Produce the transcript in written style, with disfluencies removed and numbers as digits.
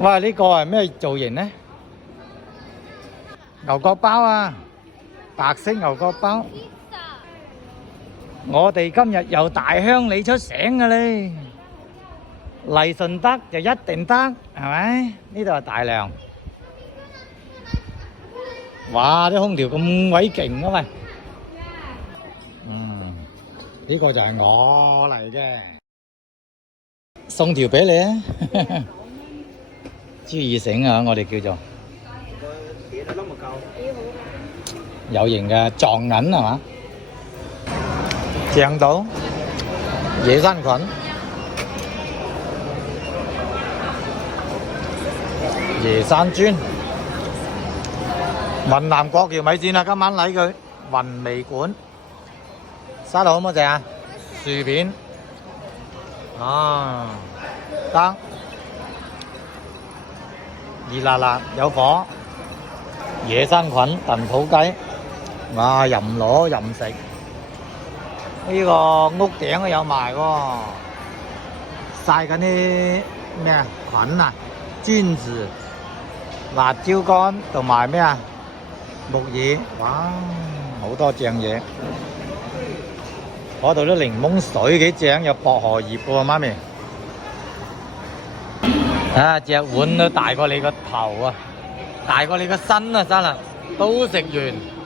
哇！呢個係咩造型呢？牛角包啊，白色牛角包。我哋今日又大鄉里出醒嘅咧，嚟順德就一定得，係咪？呢度係大良。哇！啲空調咁鬼勁啊喂！呢個就係我嚟嘅，送條俾你啊！豬耳繩啊，我哋叫做有型嘅撞銀係嘛？正到野生菌，椰山磚，雲南國橋米線啊！今晚嚟佢雲味館，沙律好唔好食啊？薯片啊，得熱辣辣有火，野生菌燉土雞，哇！任攞任食。呢個屋頂都有賣喎，曬緊啲咩啊菌啊，榛子、辣椒乾同埋咩啊木耳，哇！好多正嘢。嗰度啲檸檬水幾正，有薄荷葉喎，媽咪。啊，隻碗都大過你個頭啊，大過你個身啊，真係都食完。